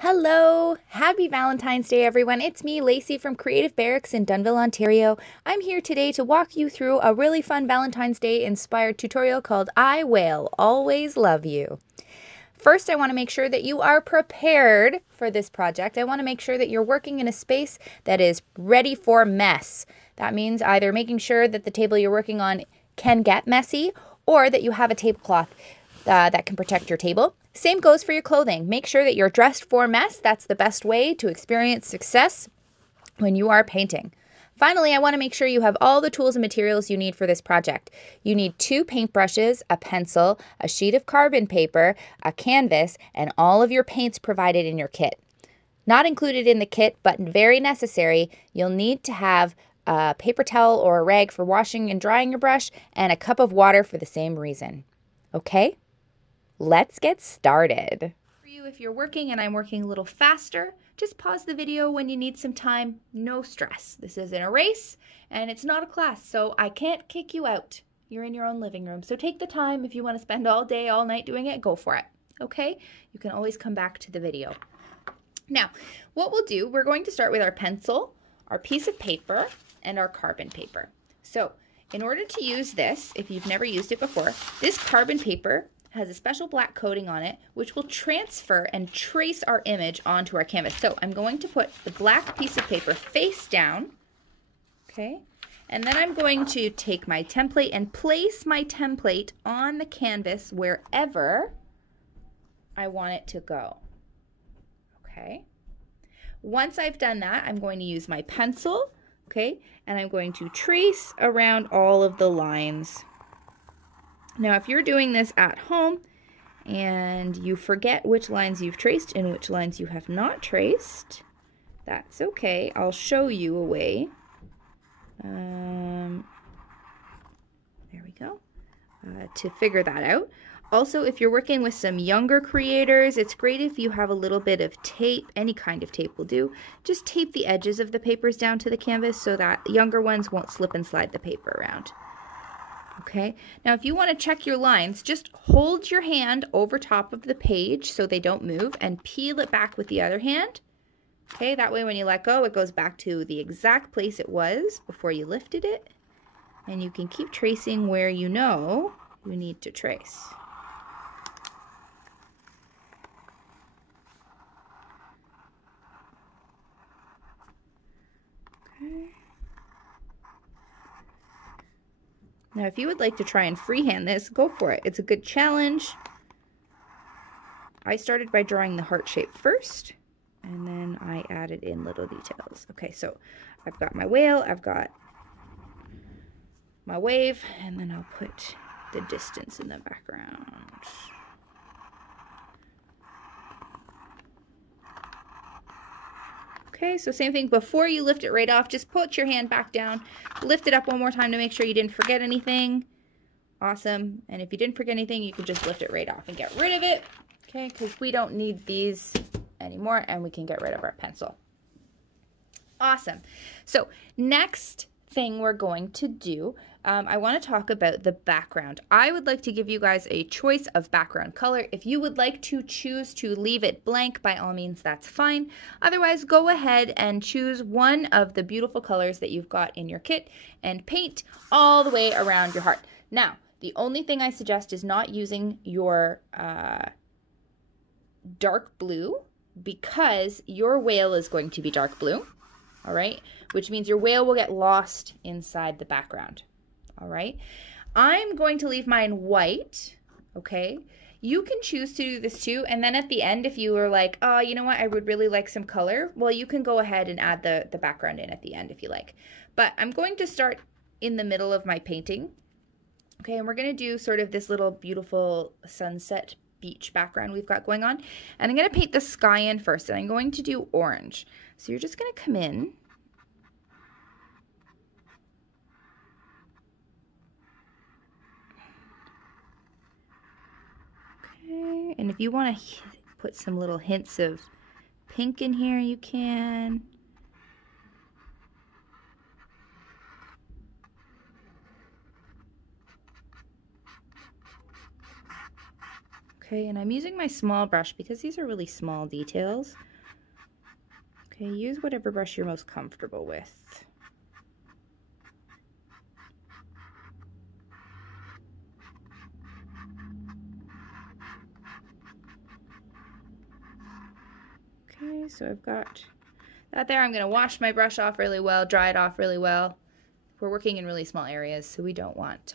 Hello! Happy Valentine's Day, everyone. It's me, Lacey from Creative Barracks in Dunnville, Ontario. I'm here today to walk you through a really fun Valentine's Day inspired tutorial called I Will Always Love You. First, I want to make sure that you are prepared for this project. I want to make sure that you're working in a space that is ready for mess. That means either making sure that the table you're working on can get messy or that you have a tablecloth that can protect your table. Same goes for your clothing. Make sure that you're dressed for mess. That's the best way to experience success when you are painting. Finally, I want to make sure you have all the tools and materials you need for this project. You need 2 paintbrushes, a pencil, a sheet of carbon paper, a canvas, and all of your paints provided in your kit. Not included in the kit, but very necessary, you'll need to have a paper towel or a rag for washing and drying your brush, and a cup of water for the same reason. Okay? Let's get started. For you, if you're working and I'm working a little faster, just pause the video when you need some time. No stress. This isn't a race and it's not a class, so I can't kick you out. You're in your own living room, so take the time. If you want to spend all day, all night doing it, go for it. Okay? You can always come back to the video. Now, what we'll do, we're going to start with our pencil, our piece of paper, and our carbon paper. So, in order to use this, if you've never used it before, this carbon paper has a special black coating on it which will transfer and trace our image onto our canvas. So I'm going to put the black piece of paper face down, okay, and then I'm going to take my template and place my template on the canvas wherever I want it to go, okay. Once I've done that, I'm going to use my pencil, okay, and I'm going to trace around all of the lines. Now, if you're doing this at home and you forget which lines you've traced and which lines you have not traced, that's okay. I'll show you a way. There we go. To figure that out. Also, if you're working with some younger creators, it's great if you have a little bit of tape. Any kind of tape will do. Just tape the edges of the papers down to the canvas so that younger ones won't slip and slide the paper around. Okay, now if you want to check your lines, just hold your hand over top of the page so they don't move and peel it back with the other hand. Okay, that way when you let go, it goes back to the exact place it was before you lifted it. And you can keep tracing where you know you need to trace. Okay. Now, if you would like to try and freehand this, go for it. It's a good challenge. I started by drawing the heart shape first, and then I added in little details. Okay, so I've got my whale, I've got my wave, and then I'll put the distance in the background. Okay, so same thing, before you lift it right off, just put your hand back down, lift it up one more time to make sure you didn't forget anything. Awesome, and if you didn't forget anything, you can just lift it right off and get rid of it, okay, because we don't need these anymore, and we can get rid of our pencil. Awesome. So next thing we're going to do, I want to talk about the background. I would like to give you guys a choice of background color. If you would like to choose to leave it blank, by all means, that's fine. Otherwise, go ahead and choose one of the beautiful colors that you've got in your kit and paint all the way around your heart. Now, the only thing I suggest is not using your dark blue, because your whale is going to be dark blue. All right, which means your whale will get lost inside the background. All right, I'm going to leave mine white. Okay, you can choose to do this too, and then at the end, if you are like, oh, you know what, I would really like some color, well, you can go ahead and add the background in at the end if you like. But I'm going to start in the middle of my painting. Okay, and we're going to do sort of this little beautiful sunset beach background we've got going on. And I'm going to paint the sky in first, and I'm going to do orange. So you're just going to come in. Okay, and if you want to put some little hints of pink in here, you can. Okay, and I'm using my small brush because these are really small details. Okay, use whatever brush you're most comfortable with. Okay, so I've got that there. I'm going to wash my brush off really well, dry it off really well. We're working in really small areas, so we don't want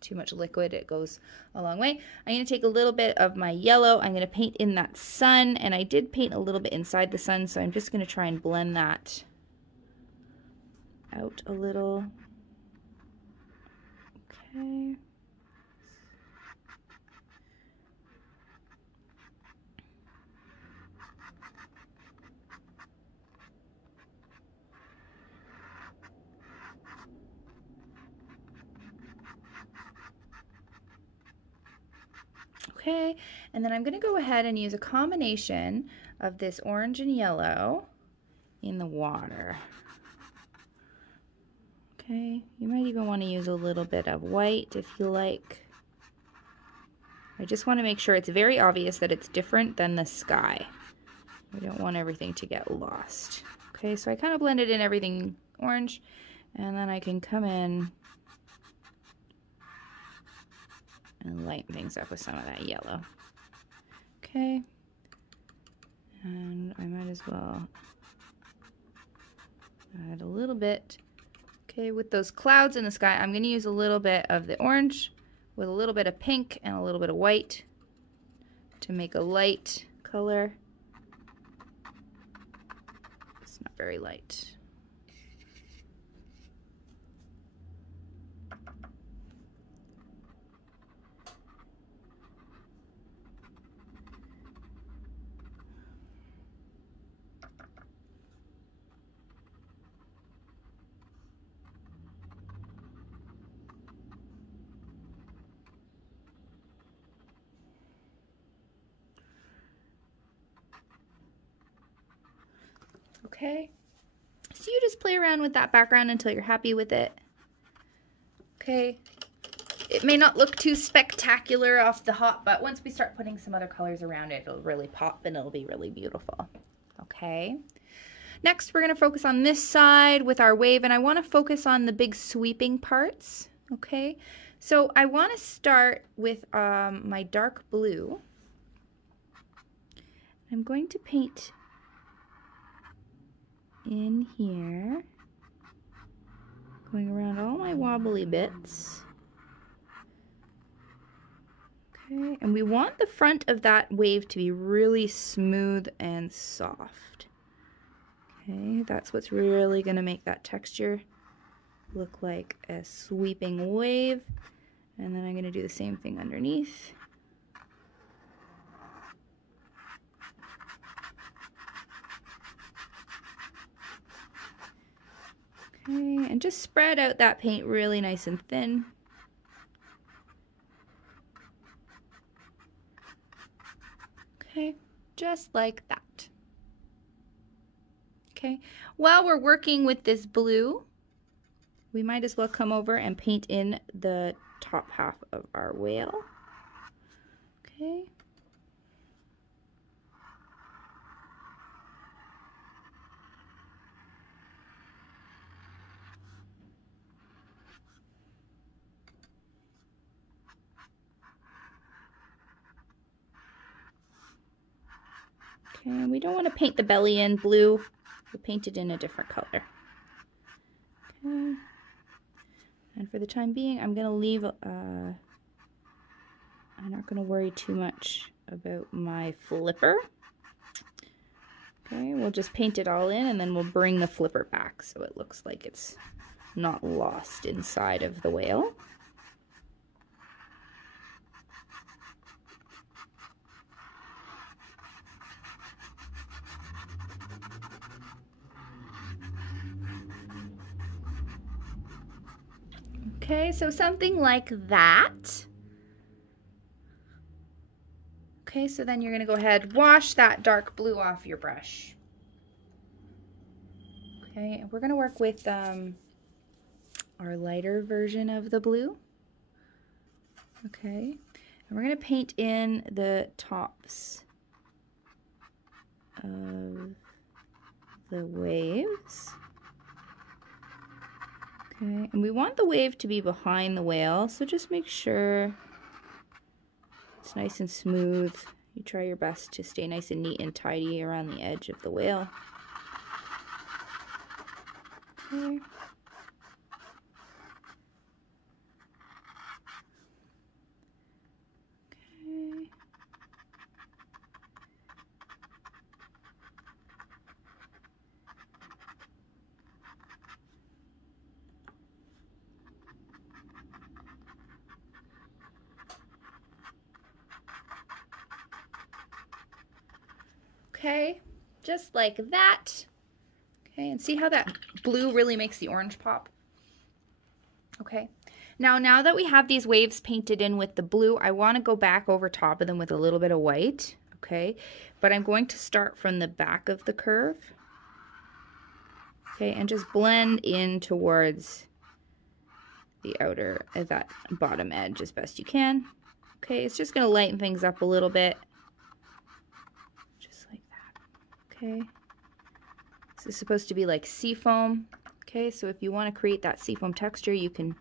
too much liquid. It goes a long way. I'm going to take a little bit of my yellow. I'm going to paint in that sun, and I did paint a little bit inside the sun, so I'm just going to try and blend that out a little. Okay. Okay, and then I'm going to go ahead and use a combination of this orange and yellow in the water. Okay, you might even want to use a little bit of white if you like. I just want to make sure it's very obvious that it's different than the sky. We don't want everything to get lost. Okay, so I kind of blended in everything orange, and then I can come in and lighten things up with some of that yellow. Okay, and I might as well add a little bit. Okay, with those clouds in the sky, I'm going to use a little bit of the orange with a little bit of pink and a little bit of white to make a light color. It's not very light. Okay, so you just play around with that background until you're happy with it. Okay, it may not look too spectacular off the hop, but once we start putting some other colors around it, it'll really pop and it'll be really beautiful. Okay, next we're going to focus on this side with our wave, and I want to focus on the big sweeping parts. Okay, so I want to start with my dark blue. I'm going to paint in here, going around all my wobbly bits. Okay, and we want the front of that wave to be really smooth and soft. Okay, that's what's really going to make that texture look like a sweeping wave. And then I'm going to do the same thing underneath. Okay, and just spread out that paint really nice and thin. Okay, just like that. Okay, while we're working with this blue, we might as well come over and paint in the top half of our whale. Okay. Okay, and we don't want to paint the belly in blue. We'll paint it in a different color. Okay. And for the time being, I'm going to leave, I'm not going to worry too much about my flipper. Okay, we'll just paint it all in, and then we'll bring the flipper back so it looks like it's not lost inside of the whale. Okay, so something like that. Okay, so then you're going to go ahead, wash that dark blue off your brush. Okay, and we're going to work with our lighter version of the blue. Okay, and we're going to paint in the tops of the waves. Okay, and we want the wave to be behind the whale, so just make sure it's nice and smooth. You try your best to stay nice and neat and tidy around the edge of the whale. Okay. Okay, just like that. Okay, and see how that blue really makes the orange pop? Okay, now that we have these waves painted in with the blue, I want to go back over top of them with a little bit of white, okay? But I'm going to start from the back of the curve, okay, and just blend in towards the outer, that bottom edge as best you can. Okay, it's just going to lighten things up a little bit. Just like that. Okay. This is supposed to be like seafoam. Okay, so if you want to create that seafoam texture, you can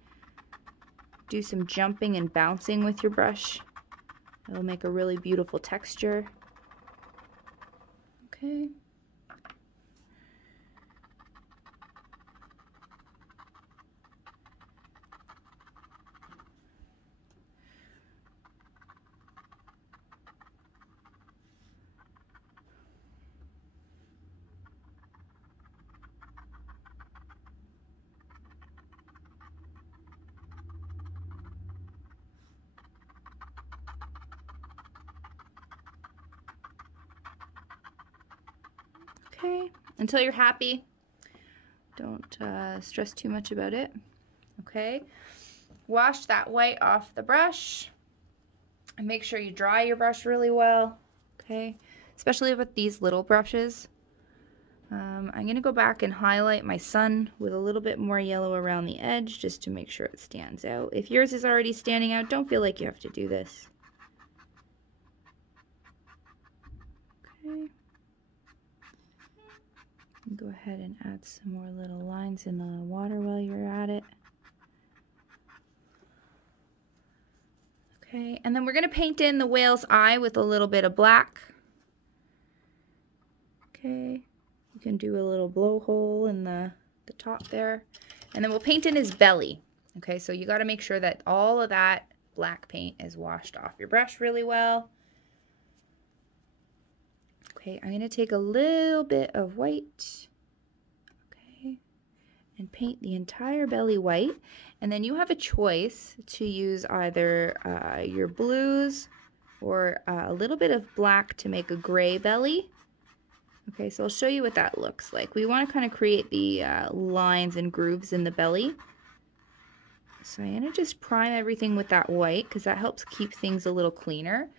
do some jumping and bouncing with your brush. It'll make a really beautiful texture. Okay. Okay, until you're happy. Don't stress too much about it. Okay, wash that white off the brush and make sure you dry your brush really well. Okay, especially with these little brushes. I'm going to go back and highlight my sun with a little bit more yellow around the edge just to make sure it stands out. If yours is already standing out, don't feel like you have to do this. Okay. Go ahead and add some more little lines in the water while you're at it. Okay, and then we're going to paint in the whale's eye with a little bit of black. Okay, you can do a little blowhole in the top there. And then we'll paint in his belly. Okay, so you got to make sure that all of that black paint is washed off your brush really well. Okay, I'm going to take a little bit of white, okay, and paint the entire belly white. And then you have a choice to use either your blues or a little bit of black to make a gray belly. Okay, so I'll show you what that looks like. We want to kind of create the lines and grooves in the belly. So I'm going to just prime everything with that white because that helps keep things a little cleaner.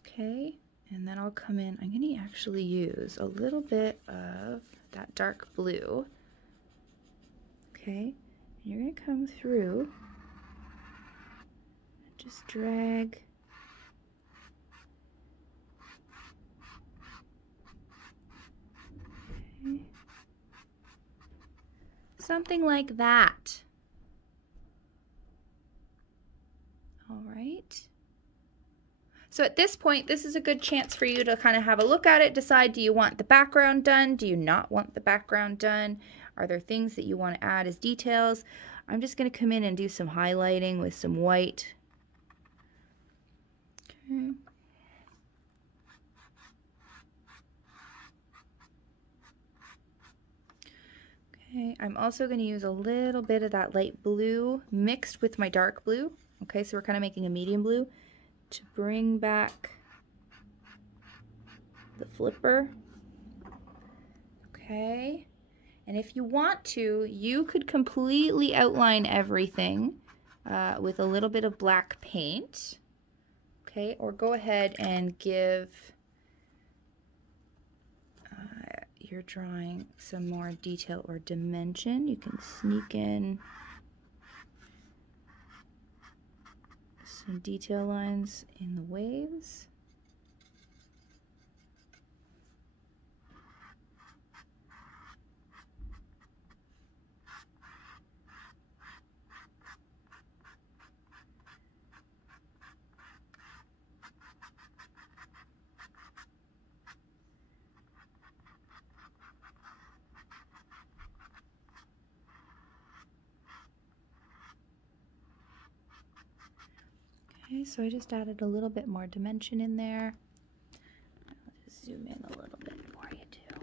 Okay, and then I'll come in. I'm going to actually use a little bit of that dark blue. Okay, and you're going to come through and just drag. Okay. Something like that. All right. So at this point, this is a good chance for you to kind of have a look at it, decide, do you want the background done? Do you not want the background done? Are there things that you want to add as details? I'm just going to come in and do some highlighting with some white. Okay. Okay, I'm also going to use a little bit of that light blue mixed with my dark blue. Okay, so we're kind of making a medium blue to bring back the flipper. Okay, and if you want to, you could completely outline everything with a little bit of black paint. Okay, or go ahead and give your drawing some more detail or dimension. You can sneak in some detail lines in the waves. Okay, so I just added a little bit more dimension in there. I'll just zoom in a little bit for you too.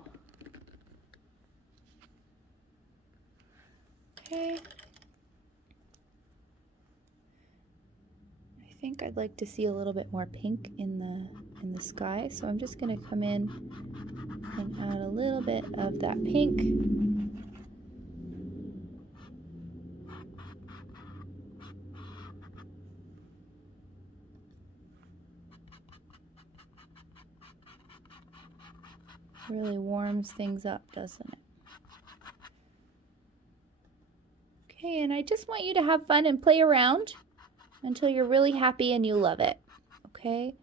Okay. I think I'd like to see a little bit more pink in the sky, so I'm just going to come in and add a little bit of that pink. Really warms things up, doesn't it? Okay, and I just want you to have fun and play around until you're really happy and you love it, okay?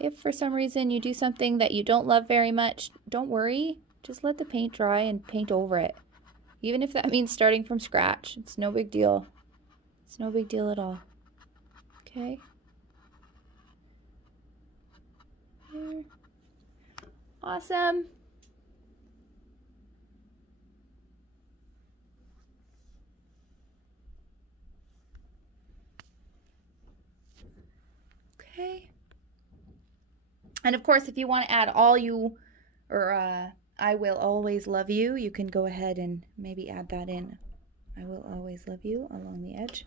If for some reason you do something that you don't love very much, don't worry. Just let the paint dry and paint over it. Even if that means starting from scratch, it's no big deal. It's no big deal at all. Okay? There. Awesome. Okay. And of course, if you want to add all you, or I will always love you, you can go ahead and maybe add that in. I will always love you along the edge.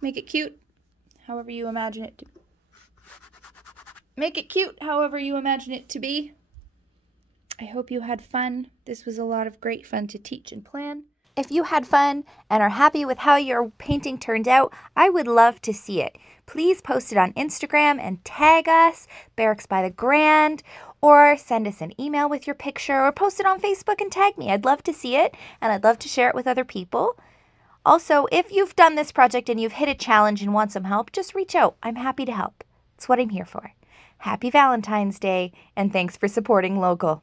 Make it cute, however you imagine it to. Make it cute, however you imagine it to be. I hope you had fun. This was a lot of great fun to teach and plan. If you had fun and are happy with how your painting turned out, I would love to see it. Please post it on Instagram and tag us, Barracks by the Grand, or send us an email with your picture, or post it on Facebook and tag me. I'd love to see it, and I'd love to share it with other people. Also, if you've done this project and you've hit a challenge and want some help, just reach out. I'm happy to help. It's what I'm here for. Happy Valentine's Day, and thanks for supporting local.